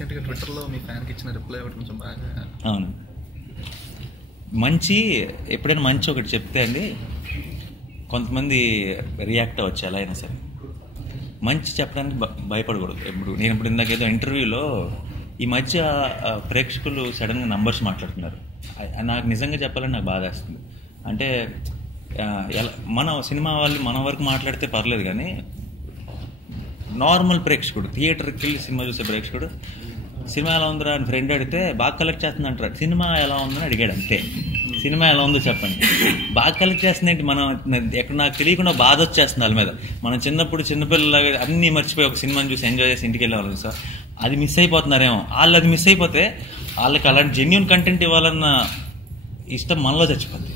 రీసెంట్గా ట్విట్టర్లో మీ ఫ్యాన్కి ఇచ్చిన రిప్లై ఒకటి కొంచెం బాగా. అవును, మంచి ఎప్పుడైనా మంచి ఒకటి చెప్తే అండి కొంతమంది రియాక్ట్ అవ్వచ్చు ఎలా అయినా సరే. మంచి చెప్పడానికి భయపడకూడదు ఎప్పుడు. నేను ఇప్పుడు ఇందాకేదో ఇంటర్వ్యూలో ఈ మధ్య ప్రేక్షకులు సడన్గా నంబర్స్ మాట్లాడుతున్నారు. నాకు నిజంగా చెప్పాలని నాకు బాధ వేస్తుంది. అంటే ఎలా మన సినిమా వాళ్ళు మన వరకు మాట్లాడితే పర్లేదు, కానీ నార్మల్ ప్రేక్షకుడు, థియేటర్కి వెళ్ళి సినిమా చూసే ప్రేక్షకుడు సినిమా ఎలా ఉందిరా అని ఫ్రెండ్ అడిగితే బాగా కలెక్ట్ చేస్తుంది అంటారు. సినిమా ఎలా ఉందని అడిగాడు అంతే. సినిమా ఎలా ఉందో చెప్పండి. బాగా కలెక్ట్ చేస్తుందేంటి? మనం ఎక్కడ నాకు తెలియకుండా బాధ వచ్చేస్తుంది వాళ్ళ మీద. మనం చిన్నప్పుడు చిన్నపిల్లలాగా అన్నీ మర్చిపోయి ఒక సినిమాని చూసి ఎంజాయ్ చేసి ఇంటికి వెళ్ళేవాళ్ళం సార్. అది మిస్ అయిపోతున్నారేమో. వాళ్ళు అది మిస్ అయిపోతే వాళ్ళకి అలాంటి జెన్యూన్ కంటెంట్ ఇవ్వాలన్న ఇష్టం మనలో చచ్చిపోద్ది.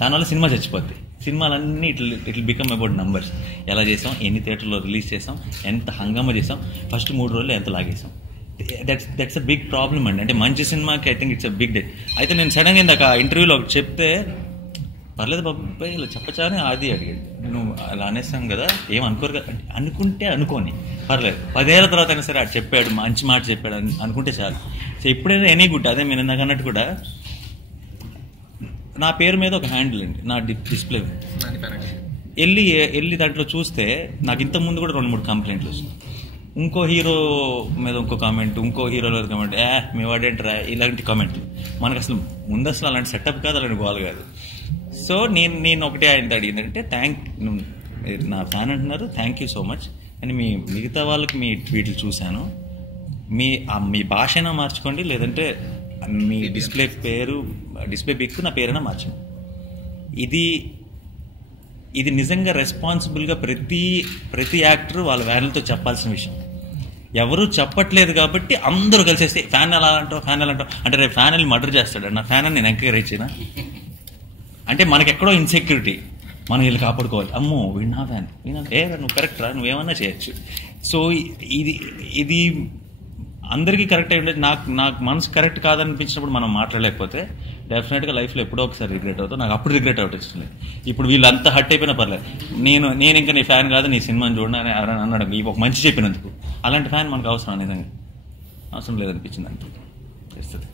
దానివల్ల సినిమా చచ్చిపోద్ది. సినిమాలన్నీ ఇట్లా బికమ్ అబౌట్ నంబర్స్. ఎలా చేసాం, ఎన్ని థియేటర్లో రిలీజ్ చేసాం, ఎంత హంగామా చేసాం, ఫస్ట్ 3 రోజులు ఎంత లాగేసాం. దట్స్ అ బిగ్ ప్రాబ్లమ్ అండి. అంటే మంచి సినిమాకి I think it's a big day. అయితే నేను సడన్గా ఇందాక ఇంటర్వ్యూలో ఒకటి చెప్తే పర్లేదు బాబాయ్ ఇలా చెప్పచాని అది అడిగాడు. నువ్వు అలా అనేస్తాం కదా, ఏమనుకోరు కదా. అనుకుంటే అనుకోని పర్లేదు, 10 ఏళ్ళ తర్వాత అయినా సరే అది చెప్పాడు, మంచి మాట చెప్పాడు అనుకుంటే చాలు. సో ఎప్పుడైనా ఎనీ గుడ్. అదే మీరు ఇందాక అన్నట్టు కూడా నా పేరు మీద ఒక హ్యాండిల్ అండి, నా డిస్ప్లే వెళ్ళి దాంట్లో చూస్తే నాకు ఇంతకుముందు కూడా 2-3 కంప్లైంట్లు వచ్చినాయి. ఇంకో హీరో మీద ఇంకో కామెంట్, ఇంకో హీరో మీద కామెంట్, మీ వాడేంటరా ఇలాంటి కామెంట్లు. మనకు అసలు ముందు అసలు అలాంటి సెటప్ కాదు, అలాంటి గోల్ కాదు. సో నేను ఒకటే ఆయన అడిగిందంటే నా ఫ్యాన్ అంటున్నారు, థ్యాంక్ యూ సో మచ్. అని మిగతా వాళ్ళకి మీ ట్వీట్లు చూశాను, మీ భాషైనా మార్చుకోండి, లేదంటే మీ డిస్ప్లే పిక్ నా పేరైనా మార్చండి. ఇది నిజంగా రెస్పాన్సిబుల్గా ప్రతి యాక్టర్ వాళ్ళ వ్యాన్లతో చెప్పాల్సిన విషయం. ఎవరు చెప్పట్లేదు కాబట్టి అందరూ కలిసేస్తే ఫ్యాన్ ఎలా అంటావు అంటే రేపు ఫ్యాన్ వెళ్ళి మర్డర్ చేస్తాడు. నా ఫ్యాన్ అని నేను ఎంకరేజ్ చేయనా? అంటే మనకెక్కడో ఇన్సెక్యూరిటీ, మనం వీళ్ళు కాపాడుకోవాలి. అమ్మో వీడు నా ఫ్యాన్, నువ్వు కరెక్ట్ రా, నువ్వేమన్నా చేయొచ్చు. సో ఇది అందరికీ కరెక్ట్ అయి ఉండేది. నాకు మనసు కరెక్ట్ కాదనిపించినప్పుడు మనం మాట్లాడలేకపోతే డెఫినెట్గా లైఫ్లో ఎప్పుడో ఒకసారి రిగ్రెట్ అవుతావు. నాకు అప్పుడు రిగ్రెట్ అవుట్ ఇస్తుంది. ఇప్పుడు వీళ్ళంతా హట్ అయిపోయినా పర్లేదు, నేను ఇంకా నీ ఫ్యాన్ కాదు, నీ సినిమాని చూడని ఎవరైనా అన్నాడు ఈ ఒక మంచి చెప్పినందుకు. అలాంటి ఫ్యాన్ మనకు అవసరం, నిజంగా అవసరం లేదనిపించింది అంతే. చేస్తుంది.